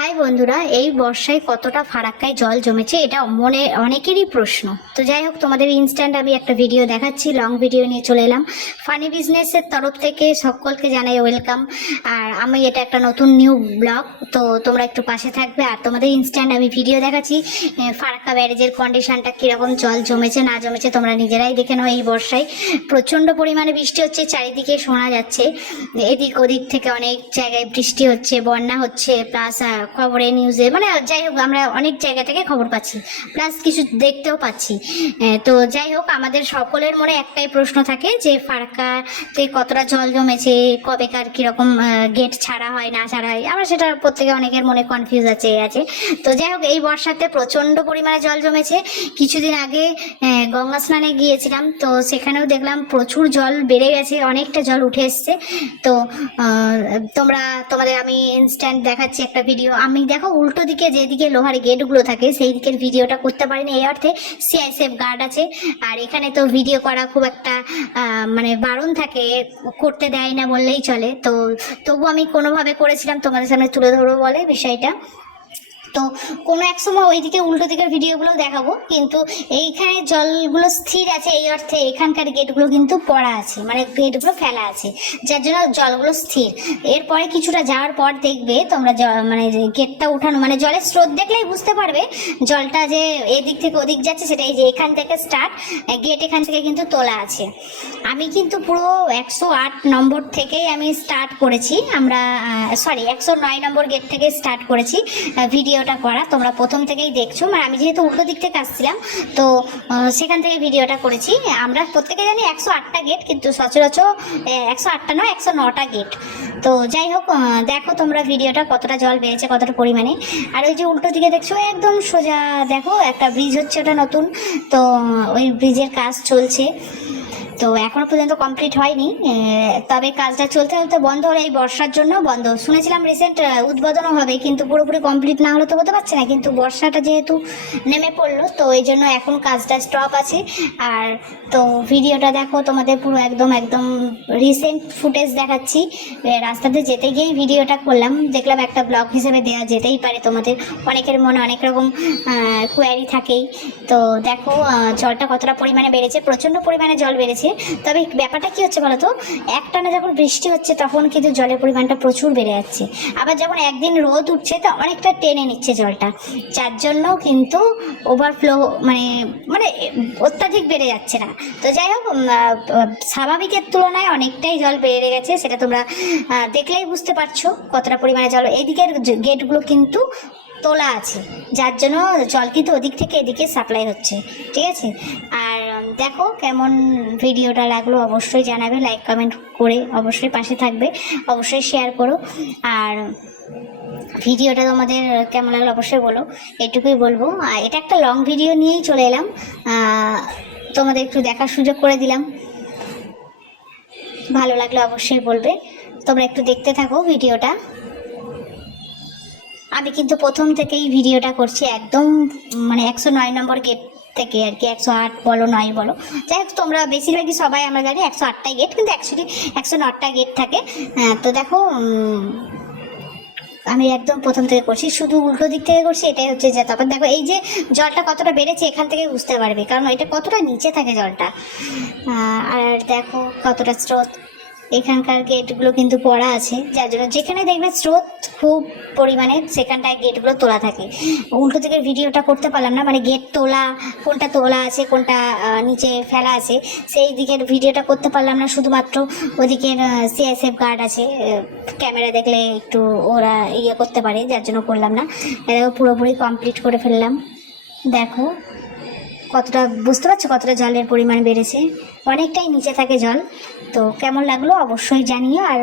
High বন্ধুরা, এই বর্ষায় কতটা ফারাক্কায় জল জমেছে এটা মনে, অনেকেরই প্রশ্ন। তো যাই হোক, তোমাদের ইনস্ট্যান্ট আমি একটা ভিডিও দেখাচ্ছি লং ভিডিও নিয়ে চলে এলাম। ফানি বিজনেসের তরফ থেকে সকলকে জানাই ওয়েলকাম আর আমি এটা একটা নতুন নিউ ব্লগ তো তোমরা একটু পাশে থাকবে। আর তোমাদের ইনস্ট্যান্ট আমি ভিডিও দেখাচ্ছি ফারাক্কা ব্যারেজের কন্ডিশনটা কীরকম জল জমেছে, না জমেছে তোমরা নিজেরাই দেখে নাও এই বর্ষায়। প্রচণ্ড পরিমাণে বৃষ্টি হচ্ছে, চারিদিকে শোনা যাচ্ছে। এদিক ওদিক থেকে অনেক জায়গায় বৃষ্টি হচ্ছে, বন্যা হচ্ছে প্লাস খবরে নিউজে মানে যাই হোক, আমরা অনেক জায়গা থেকে খবর পাচ্ছি প্লাস কিছু দেখতেও পাচ্ছি। তো যাই হোক, আমাদের সকলের মনে একটাই প্রশ্ন থাকে যে, ফারাক্কাতে কতটা জল জমেছে, কবেকার কীরকম গেট ছাড়া হয়, না ছাড়া হয়, আমরা সেটা প্রত্যেকে অনেকের মনে কনফিউজ আছে আছে। তো যাই হোক, এই বর্ষাতে প্রচণ্ড পরিমাণে জল জমেছে। কিছুদিন আগে গঙ্গা স্নানে গিয়েছিলাম, তো সেখানেও দেখলাম প্রচুর জল বেড়ে গেছে, অনেকটা জল উঠে এসছে। তো তোমরা, তোমাদের আমি ইনস্ট্যান্ট দেখাচ্ছি একটা ভিডিও আমি দেখো উল্টো দিকে যেদিকে লোহার গেটগুলো থাকে সেই দিকের ভিডিওটা করতে পারিনি এই অর্থে। সিআইএসএফ গার্ড আছে। আর এখানে তো ভিডিও করা খুব একটা মানে বারণ থাকে, করতে দেয় না বললেই চলে। তো তবু আমি কোনোভাবে করেছিলাম, তোমাদের সামনে তুলে ধরবো বলে বিষয়টা। তো কোনো এক সময় ওইদিকে উল্টো দিকের ভিডিওগুলো দেখাবো কিন্তু এইখানে জলগুলো স্থির আছে এই অর্থে এখানকার গেটগুলো কিন্তু পড়া আছে মানে গেটগুলো ফেলা আছে যার জন্য জলগুলো স্থির। এরপরে কিছুটা যাওয়ার পর দেখবে তোমরা মানে গেটটা উঠানো মানে জলের স্রোত দেখলেই বুঝতে পারবে জলটা যে এদিক থেকে ওদিক যাচ্ছে সেটা এই যে এখান থেকে স্টার্ট গেট এখান থেকে কিন্তু তোলা আছে। আমি কিন্তু পুরো একশো আট নম্বর থেকেই আমি স্টার্ট করেছি আমরা সরি একশো নয় নম্বর গেট থেকে স্টার্ট করেছি আহ, ভিডিওটা করা, তোমরা প্রথম থেকেই দেখছ। মানে আমি যেহেতু উল্টো দিক থেকে আসছিলাম, তো সেখান থেকে ভিডিওটা করেছি। আমরা প্রত্যেকে জানি একশো আটটা গেট কিন্তু সচরাচর একশো আটটা নয়, একশো নটা গেট তো যাই হোক দেখো তোমরা ভিডিওটা কতটা জল বেড়েছে, কতটা পরিমাণে। আর ওই যে উল্টো দিকে দেখছ, একদম সোজা, দেখো, একটা ব্রিজ হচ্ছে ওটা নতুন। তো, ওই ব্রিজের কাজ চলছে। তো এখনও পর্যন্ত কমপ্লিট হয়নি। তবে কাজটা চলতে চলতে বন্ধ হলো এই বর্ষার জন্য বন্ধ। শুনেছিলাম রিসেন্ট উদ্বোধনও হবে, কিন্তু পুরোপুরি কমপ্লিট না হলে তো হতে পারছে না, কিন্তু বর্ষাটা যেহেতু নেমে পড়ল, তো এই জন্য এখন কাজটা স্টপ আছে। আর, তো ভিডিওটা দেখো, তোমাদের পুরো একদম একদম রিসেন্ট ফুটেজ দেখাচ্ছি। রাস্তাতে যেতে গিয়েই ভিডিওটা করলাম। দেখলাম একটা ব্লগ হিসেবে দেওয়া যেতেই পারে তোমাদের। অনেকের মনে অনেক রকম কোয়ারি থাকেই। তো দেখো জলটা কতটা পরিমাণে বেড়েছে, প্রচণ্ড পরিমাণে জল বেড়েছে। তবে ব্যাপারটা কি হচ্ছে বলতো? একটানা যখন বৃষ্টি হচ্ছে তখন কিন্তু জলের পরিমাণটা প্রচুর বেড়ে যাচ্ছে। আবার যখন একদিন রোদ উঠছে তো অনেকটা টেনে নিচ্ছে জলটা। যার জন্য কিন্তু ওভারফ্লো মানে মানে অত্যাধিক বেড়ে যাচ্ছে না। তো যাই হোক স্বাভাবিকের তুলনায় অনেকটাই জল বেড়ে গেছে, সেটা তোমরা দেখলেই বুঝতে পারছ কতটা পরিমাণে জল। এদিকের গেটগুলো কিন্তু তোলা আছে, যার জন্য জল কিন্তু ওদিক থেকে এদিকে সাপ্লাই হচ্ছে, ঠিক আছে? আর দেখো কেমন ভিডিওটা লাগল, অবশ্যই জানাবে লাইক কমেন্ট করে অবশ্যই পাশে থাকবে, অবশ্যই শেয়ার করো। আর ভিডিওটা তোমাদের কেমন লাগল অবশ্যই বলো, এটুকুই বলব। এটা একটা লং ভিডিও নিয়েই চলে এলাম। তোমাদের একটু দেখার সুযোগ করে দিলাম। ভালো লাগলে অবশ্যই বলবে। তোমরা একটু দেখতে থাকো ভিডিওটা। আমি কিন্তু প্রথম থেকেই ভিডিওটা করছি, একদম মানে একশো নয় নম্বর গেট থেকে আর কি, একশো আট বলো, নয় বলো। যাই হোক, তোমরা বেশিরভাগই সবাই আমরা জানি একশো আটটাই গেট কিন্তু অ্যাকচুয়ালি একশো নটা গেট থাকে। তো দেখো আমি একদম প্রথম থেকে করছি, শুধু উল্টো দিক থেকে করছি, এটাই হচ্ছে যে, তারপর দেখো, এই যে জলটা কতটা বেড়েছে এখান থেকে বুঝতে পারবে, কারণ এটা কতটা নিচে থাকে জলটা। আর দেখো কতটা স্রোত। এখানকার গেটগুলো কিন্তু পড়া আছে, যার জন্য যেখানে দেখবে স্রোত খুব পরিমাণে, সেখানটায় গেটগুলো তোলা থাকে। উল্টো থেকে ভিডিওটা করতে পারলাম না মানে গেট তোলা, কোনটা তোলা আছে, কোনটা নিচে ফেলা আছে, সেই দিকের ভিডিওটা করতে পারলাম না, শুধুমাত্র ওদিকের সিএসএফ গার্ড আছে ক্যামেরা দেখলে একটু ওরা ইয়ে করতে পারে, যার জন্য করলাম না। পুরোপুরি কমপ্লিট করে ফেললাম। দেখো কতটা, বুঝতে পারছ কতটা জলের পরিমাণ বেড়েছে? অনেকটাই নিচে থাকে জল, তো কেমন লাগল অবশ্যই জানিও, আর